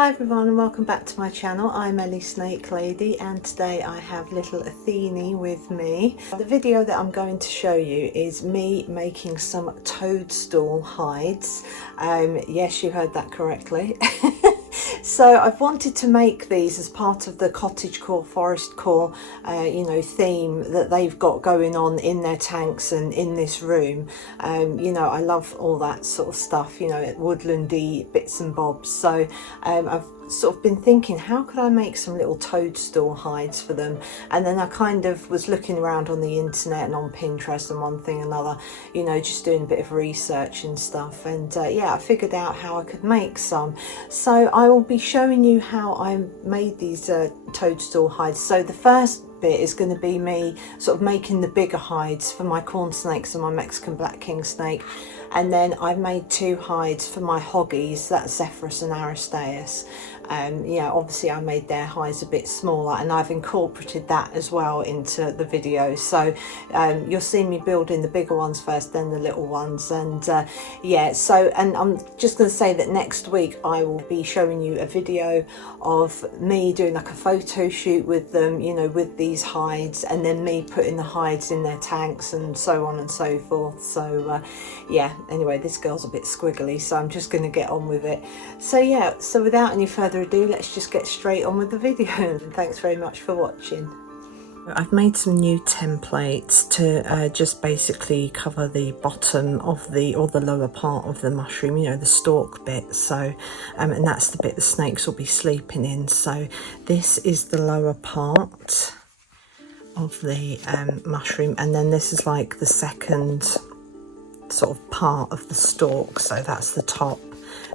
Hi everyone and welcome back to my channel. I'm Ellie Snake Lady and today I have little Athene with me. The video that I'm going to show you is me making some toadstool hides. Yes, you heard that correctly. So I've wanted to make these as part of the Cottagecore, Forestcore, theme that they've got going on in their tanks and in this room. I love all that sort of stuff, woodlandy bits and bobs. So I've sort of been thinking, how could I make some little toadstool hides for them? And then I kind of was looking around on the internet and on Pinterest and one thing and another, just doing a bit of research and stuff. And yeah, I figured out how I could make some. So I will be showing you how I made these toadstool hides. So the first bit is going to be me sort of making the bigger hides for my corn snakes and my Mexican black king snake, and then I've made two hides for my hoggies, that's Zephyrus and Aristaeus. Obviously I made their hides a bit smaller and I've incorporated that as well into the video. So you'll see me building the bigger ones first, then the little ones. And and I'm just going to say that next week I will be showing you a video of me doing like a photo shoot with them, with these hides, and then me putting the hides in their tanks and so on and so forth. So anyway, this girl's a bit squiggly, so I'm just going to get on with it. So without any further ado, let's just get straight on with the video. And thanks very much for watching. I've made some new templates to just basically cover the bottom of the lower part of the mushroom, the stalk bit. So and that's the bit the snakes will be sleeping in. So this is the lower part of the mushroom, and then this is like the second sort of part of the stalk, so that's the top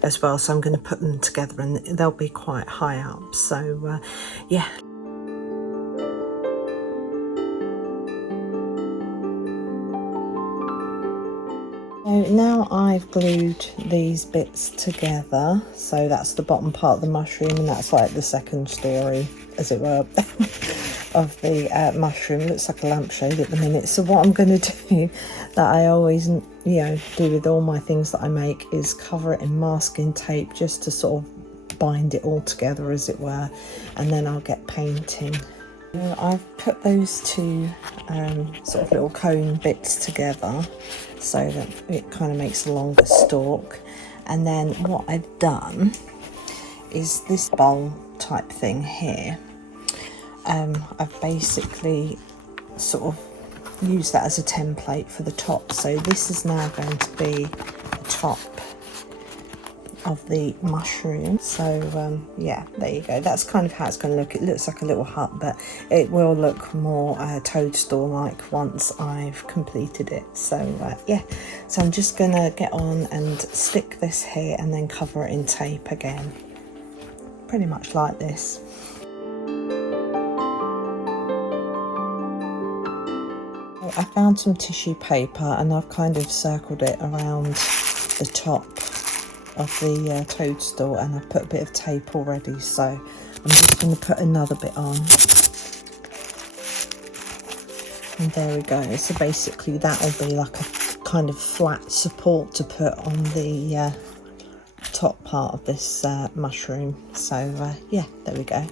as well. So I'm going to put them together and they'll be quite high up. So yeah. So now I've glued these bits together, so that's the bottom part of the mushroom and that's like the second story, as it were, of the mushroom. It looks like a lampshade at the minute. So what I'm going to do, that I always do with all my things that I make, is cover it in masking tape just to sort of bind it all together, as it were, and then I'll get painting. I've put those two sort of little cone bits together so that it kind of makes a longer stalk, and then what I've done is this bowl type thing here. I've basically sort of used that as a template for the top, so this is now going to be the top of the mushroom. So yeah, there you go, that's kind of how it's going to look. It looks like a little hut, but it will look more toadstool like once I've completed it. So yeah, so I'm just gonna get on and stick this here and then cover it in tape again, pretty much like this. I found some tissue paper and I've kind of circled it around the top of the toadstool, and I've put a bit of tape already, so I'm just going to put another bit on, and there we go. So basically that will be like a kind of flat support to put on the top part of this mushroom. So yeah, there we go.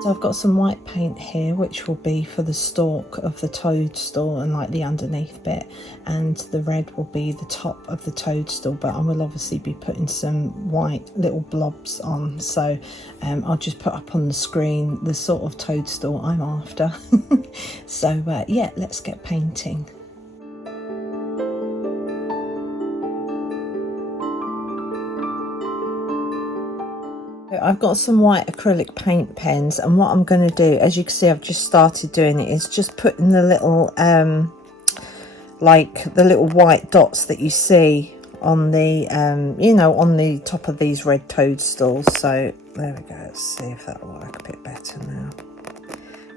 So I've got some white paint here, which will be for the stalk of the toadstool and like the underneath bit, and the red will be the top of the toadstool, but I will obviously be putting some white little blobs on. So I'll just put up on the screen the sort of toadstool I'm after. So yeah, let's get painting. I've got some white acrylic paint pens, and what I'm going to do, as you can see I've just started doing it, is just putting the little like the little white dots that you see on the on the top of these red toadstools. So there we go, let's see if that'll work a bit better now.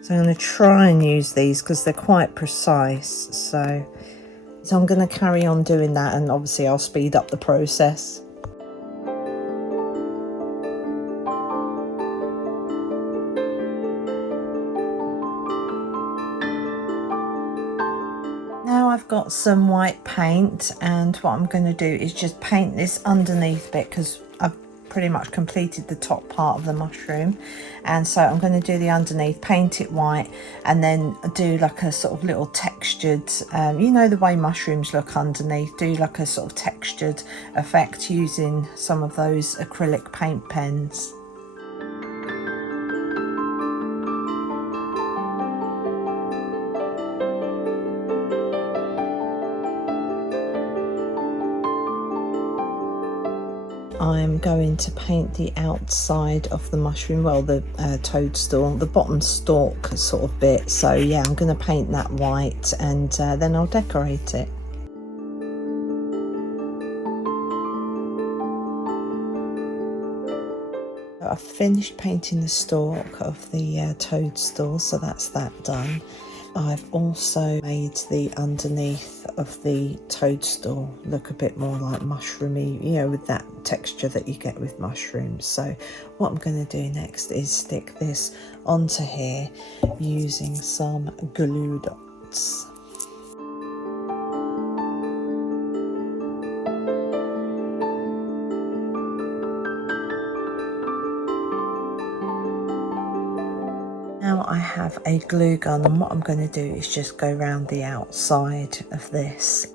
So I'm going to try and use these because they're quite precise, so I'm going to carry on doing that, and obviously I'll speed up the process. got some white paint, and what I'm going to do is just paint this underneath bit because I've pretty much completed the top part of the mushroom, and so I'm going to do the underneath, paint it white, and then do like a sort of little textured, you know, the way mushrooms look underneath, do like a sort of textured effect using some of those acrylic paint pens. I'm going to paint the outside of the mushroom, well, the toadstool, the bottom stalk sort of bit. So yeah, I'm going to paint that white, and then I'll decorate it. I've finished painting the stalk of the toadstool, so that's that done. I've also made the underneath of the toadstool look a bit more like mushroomy, you know, with that texture that you get with mushrooms. So what I'm going to do next is stick this onto here using some glue dots. Now I have a glue gun, and what I'm going to do is just go around the outside of this.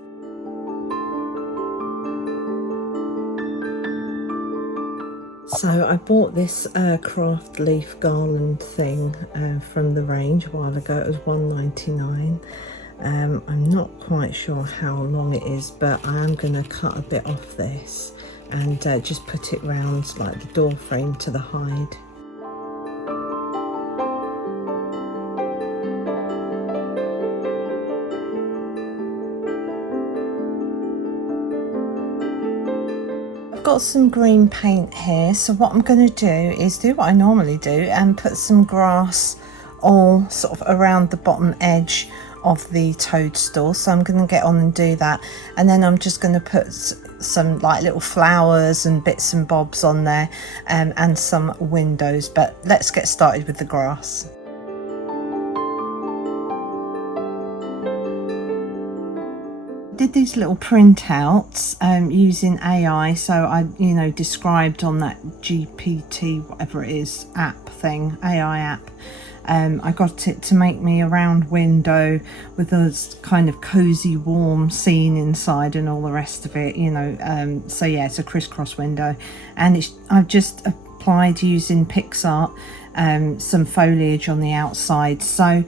So I bought this craft leaf garland thing from the range a while ago. It was £1.99. I'm not quite sure how long it is, but I am going to cut a bit off this and just put it round like the door frame to the hide. Got some green paint here, so what I'm going to do is do what I normally do and put some grass all sort of around the bottom edge of the toadstool. So I'm going to get on and do that, and then I'm just going to put some like little flowers and bits and bobs on there, and some windows. But let's get started with the grass. Did these little printouts using AI, so I described on that GPT whatever it is app thing, AI app. I got it to make me a round window with a kind of cozy warm scene inside and all the rest of it, so yeah, it's a crisscross window, and I've just applied using PicsArt some foliage on the outside. So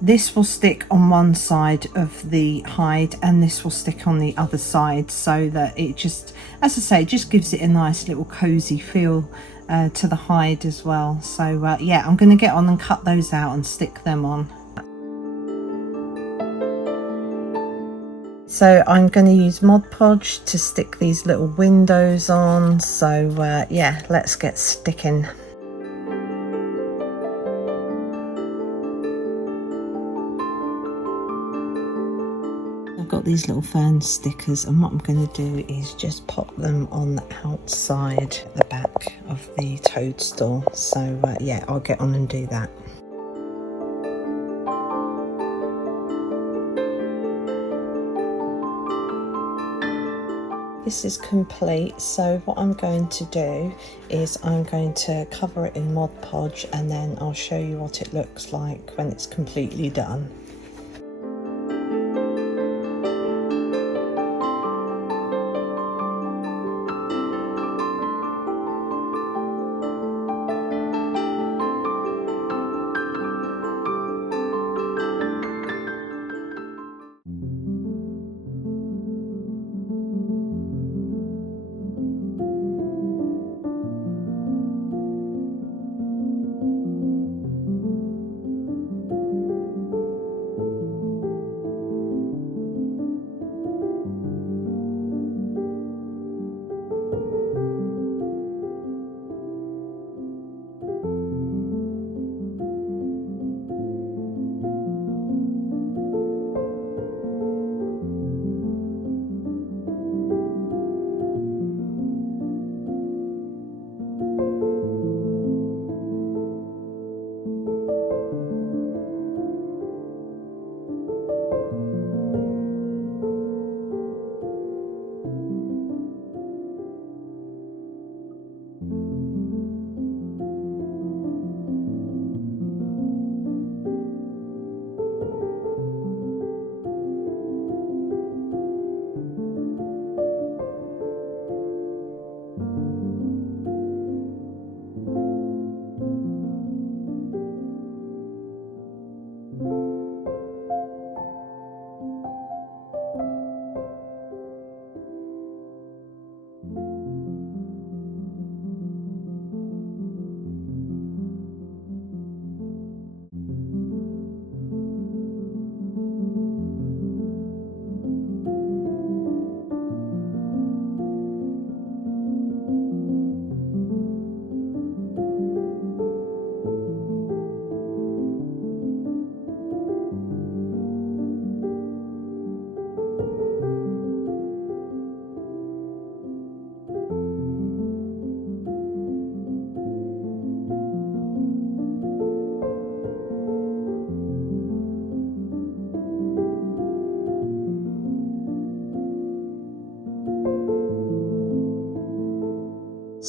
this will stick on one side of the hide and this will stick on the other side, so that it just, as I say, just gives it a nice little cozy feel to the hide as well. So yeah, I'm going to get on and cut those out and stick them on. So I'm going to use Mod Podge to stick these little windows on. So yeah, let's get sticking. I've got these little fern stickers, and what I'm going to do is just pop them on the outside, the back of the toadstool. So yeah, I'll get on and do that. This is complete, so what I'm going to do is I'm going to cover it in Mod Podge, and then I'll show you what it looks like when it's completely done.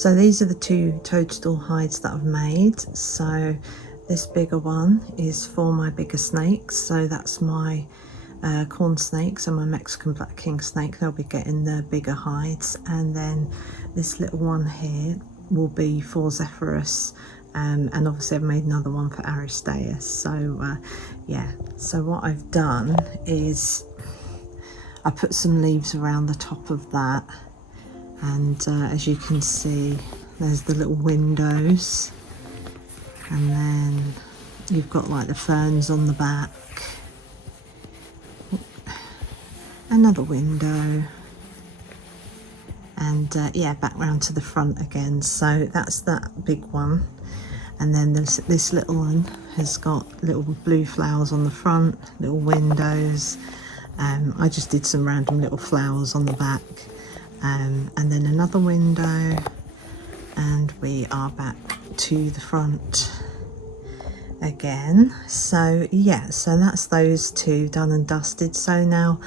So these are the two toadstool hides that I've made. So this bigger one is for my bigger snakes. So that's my corn snakes and my Mexican black king snake. They'll be getting the bigger hides. And then this little one here will be for Zephyrus. And obviously I've made another one for Aristeus. So yeah, so what I've done is I put some leaves around the top of that, and as you can see, there's the little windows, and then you've got like the ferns on the back, another window, and yeah, back round to the front again. So that's that big one. And then this little one has got little blue flowers on the front, little windows. I just did some random little flowers on the back. And then another window. And we are back to the front again. So yeah, so that's those two done and dusted. So now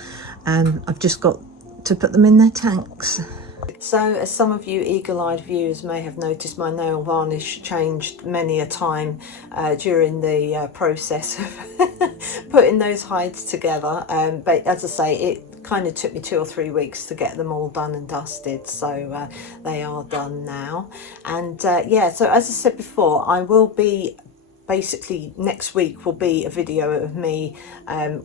I've just got to put them in their tanks. So as some of you eagle-eyed viewers may have noticed, my nail varnish changed many a time during the process of putting those hides together, but as I say, it kind of took me 2 or 3 weeks to get them all done and dusted. So they are done now. And yeah, so as I said before, I will be basically next week will be a video of me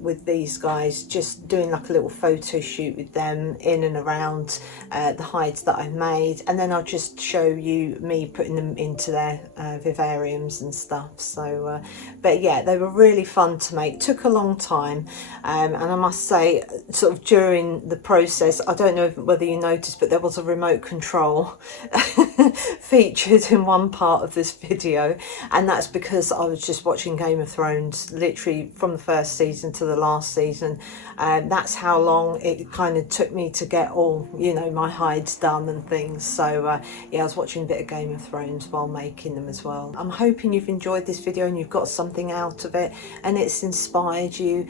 with these guys, just doing like a little photo shoot with them in and around the hides that I've made, and then I'll just show you me putting them into their vivariums and stuff. So but yeah, they were really fun to make, took a long time, and I must say, sort of during the process, I don't know whether you noticed, but there was a remote control featured in one part of this video, and that's because I was just watching Game of Thrones literally from the first season to the last season. That's how long it kind of took me to get all, you know, my hides done and things. So yeah, I was watching a bit of Game of Thrones while making them as well. I'm hoping you've enjoyed this video and you've got something out of it, and it's inspired you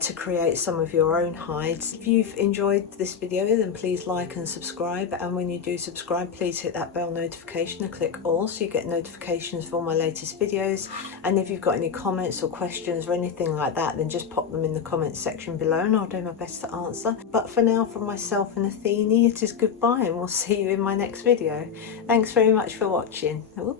to create some of your own hides. If you've enjoyed this video, then please like and subscribe, and when you do subscribe, please hit that bell notification and click all so you get notifications for all my latest videos. And if you've got any comments or questions or anything like that, then just pop them in the comments section below and I'll do my best to answer. But for now, from myself and Athene, it is goodbye, and we'll see you in my next video. Thanks very much for watching. Ooh.